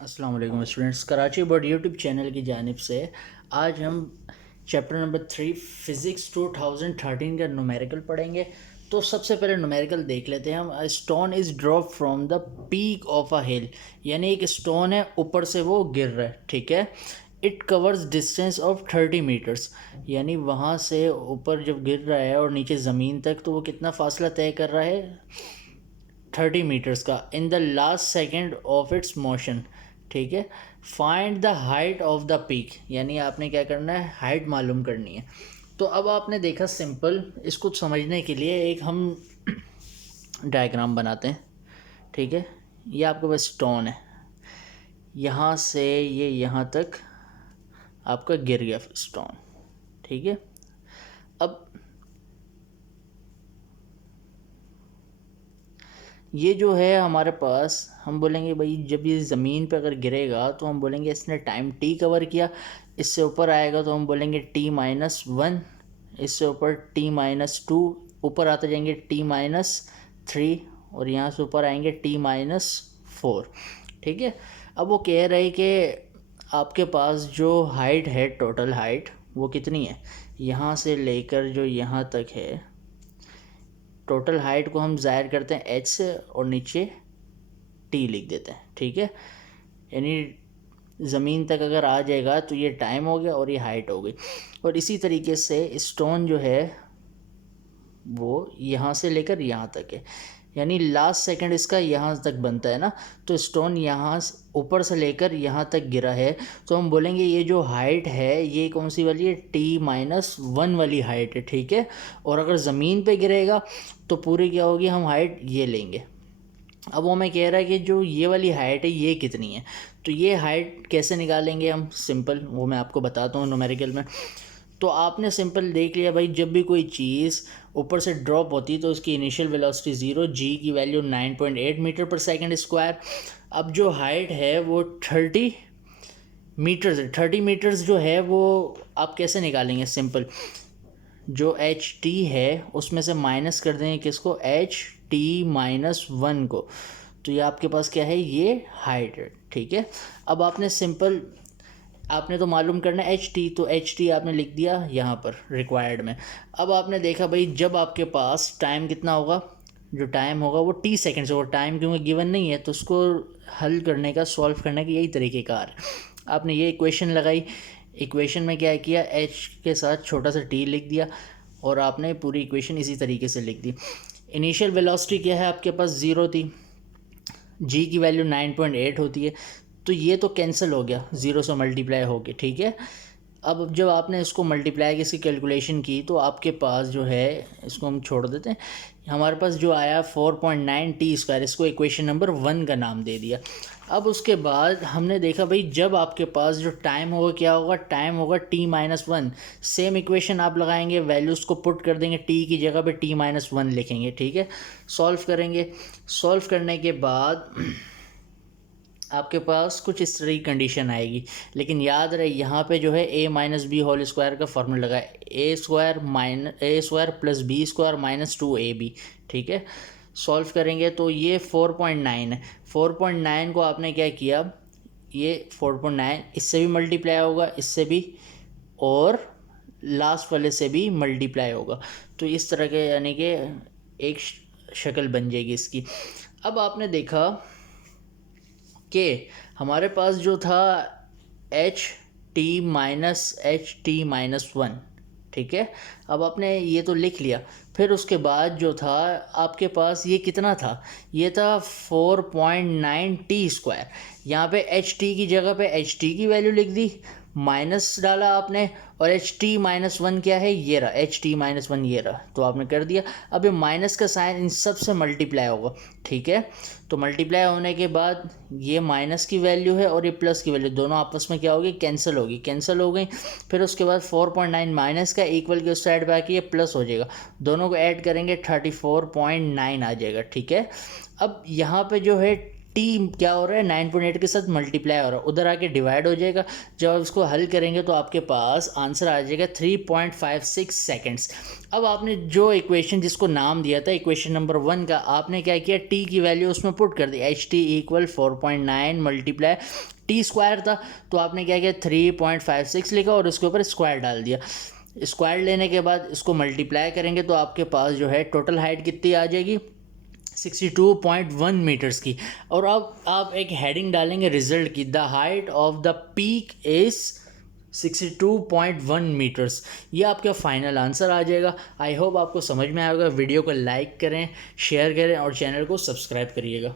अस्सलाम वालेकुम students, Karachi board YouTube channel की जानिब से आज हम चैप्टर नंबर 3 फ़िज़िक्स 2013 का न्यूमेरिकल पढ़ेंगे। तो सबसे पहले न्यूमेरिकल देख लेते हैं हम। A stone is drop from the peak of a hill, यानी एक स्टोन है, ऊपर से वो गिर रहा है, ठीक है। It covers distance of 30 metres, यानी वहाँ से ऊपर जब गिर रहा है और नीचे ज़मीन तक, तो वो कितना फासला तय कर रहा है, 30 मीटर्स का, in the last second of its motion, ठीक है। Find the height of the peak, यानी आपने क्या करना है, हाइट मालूम करनी है। तो अब आपने देखा, सिंपल इसको समझने के लिए एक हम डायग्राम बनाते हैं, ठीक है। ये आपके पास स्टोन है, यहाँ से ये यहाँ तक आपका गिर गया स्टोन, ठीक है। अब ये जो है हमारे पास, हम बोलेंगे भाई जब ये ज़मीन पे अगर गिरेगा तो हम बोलेंगे इसने टाइम टी कवर किया। इससे ऊपर आएगा तो हम बोलेंगे t-1, इससे ऊपर t-2, ऊपर आते जाएंगे t-3, और यहाँ से ऊपर आएंगे t-4, ठीक है। अब वो कह रहे हैं कि आपके पास जो हाइट है, टोटल हाइट वो कितनी है, यहाँ से लेकर जो यहाँ तक है, टोटल हाइट को हम ज़ाहिर करते हैं h से और नीचे t लिख देते हैं, ठीक है। यानी ज़मीन तक अगर आ जाएगा तो ये टाइम हो गया और ये हाइट हो गई। और इसी तरीके से स्टोन जो है वो यहाँ से लेकर यहाँ तक है, यानी लास्ट सेकंड इसका यहाँ तक बनता है ना। तो स्टोन यहाँ ऊपर से लेकर यहाँ तक गिरा है, तो हम बोलेंगे ये जो हाइट है ये कौन सी वाली है, t-1 वाली हाइट है, ठीक है। और अगर ज़मीन पे गिरेगा तो पूरी क्या होगी, हम हाइट ये लेंगे। अब वो मैं कह रहा है कि जो ये वाली हाइट है ये कितनी है, तो ये हाइट कैसे निकालेंगे हम, सिंपल वो मैं आपको बताता हूँ न्यूमेरिकल में। तो आपने सिंपल देख लिया भाई, जब भी कोई चीज़ ऊपर से ड्रॉप होती है तो उसकी इनिशियल वेलोसिटी 0, जी की वैल्यू 9.8 मीटर पर सेकंड स्क्वायर। अब जो हाइट है वो 30 मीटर्स है। 30 मीटर्स जो है वो आप कैसे निकालेंगे, सिंपल जो HT है उसमें से माइनस कर देंगे किसको, HT-1 को, तो ये आपके पास क्या है, ये हाइट है, ठीक है। अब आपने सिंपल, आपने तो मालूम करना है HT, तो HT आपने लिख दिया यहाँ पर रिक्वायर्ड में। अब आपने देखा भाई जब आपके पास टाइम कितना होगा, जो टाइम होगा वो t सेकेंड्स होगा। टाइम क्योंकि गिवन नहीं है तो उसको हल करने का, सॉल्व करने का यही तरीक़ेकार है। आपने ये इक्वेशन लगाई, इक्वेशन में क्या किया, h के साथ छोटा सा t लिख दिया और आपने पूरी इक्वेशन इसी तरीके से लिख दी। इनिशियल वेलोसिटी क्या है आपके पास, 0 थी, g की वैल्यू 9.8 होती है, तो ये तो कैंसिल हो गया, 0 से मल्टीप्लाई हो गया, ठीक है। अब जब आपने इसको मल्टीप्लाई की, इसकी कैलकुलेशन की, तो आपके पास जो है, इसको हम छोड़ देते हैं, हमारे पास जो आया 4.9 t², इसको इक्वेशन नंबर 1 का नाम दे दिया। अब उसके बाद हमने देखा भाई जब आपके पास जो टाइम होगा क्या होगा, टाइम होगा t-1। सेम इक्वेशन आप लगाएंगे, वैल्यूज़ को पुट कर देंगे, t की जगह पे t-1 लिखेंगे, ठीक है। सॉल्व करेंगे, सॉल्व करने के बाद आपके पास कुछ इस तरह की कंडीशन आएगी। लेकिन याद रहे यहाँ पे जो है a-b² का फॉर्मूला लगा है, a² plus b² minus 2ab, ठीक है। सॉल्व करेंगे तो ये 4.9 है। 4.9 को आपने क्या किया, ये 4.9 इससे भी मल्टीप्लाई होगा, इससे भी, और लास्ट वाले से भी मल्टीप्लाई होगा, तो इस तरह के यानी कि एक शक्ल बन जाएगी इसकी। अब आपने देखा कि हमारे पास जो था HT-1, ठीक है। अब आपने ये तो लिख लिया, फिर उसके बाद जो था आपके पास ये कितना था, ये था 4.9 t²। यहाँ पे HT की जगह पे HT की वैल्यू लिख दी, माइनस डाला आपने, और HT-1 क्या है, ये रहा, HT-1 ये रहा, तो आपने कर दिया। अब ये माइनस का साइन इन सब से मल्टीप्लाई होगा, ठीक है। तो मल्टीप्लाई होने के बाद ये माइनस की वैल्यू है और ये प्लस की वैल्यू, दोनों आपस में क्या होगी, कैंसिल होगी, कैंसिल हो गई। फिर उसके बाद 4.9 माइनस का इक्वल के उस साइड पे आके ये प्लस हो जाएगा, दोनों को ऐड करेंगे 34.9 आ जाएगा, ठीक है। अब यहाँ पे जो है टी क्या हो रहा है 9.8 के साथ मल्टीप्लाई हो रहा है, उधर आके डिवाइड हो जाएगा। जब आप इसको हल करेंगे तो आपके पास आंसर आ जाएगा 3.56 सेकेंड्स। अब आपने जो इक्वेशन जिसको नाम दिया था इक्वेशन नंबर 1 का, आपने क्या किया, टी की वैल्यू उसमें पुट कर दी, h t equal 4.9 multiply t square था, तो आपने क्या किया 3.56 लिखा और उसके ऊपर स्क्वायर डाल दिया। स्क्वायर लेने के बाद इसको मल्टीप्लाई करेंगे तो आपके पास जो है टोटल हाइट कितनी आ जाएगी 62.1 मीटर्स की। और अब आप एक हेडिंग डालेंगे रिजल्ट की, the height of the peak is 62.1 metres. ये आपका फाइनल आंसर आ जाएगा। आई होप आपको समझ में आएगा। वीडियो को लाइक करें, शेयर करें और चैनल को सब्सक्राइब करिएगा।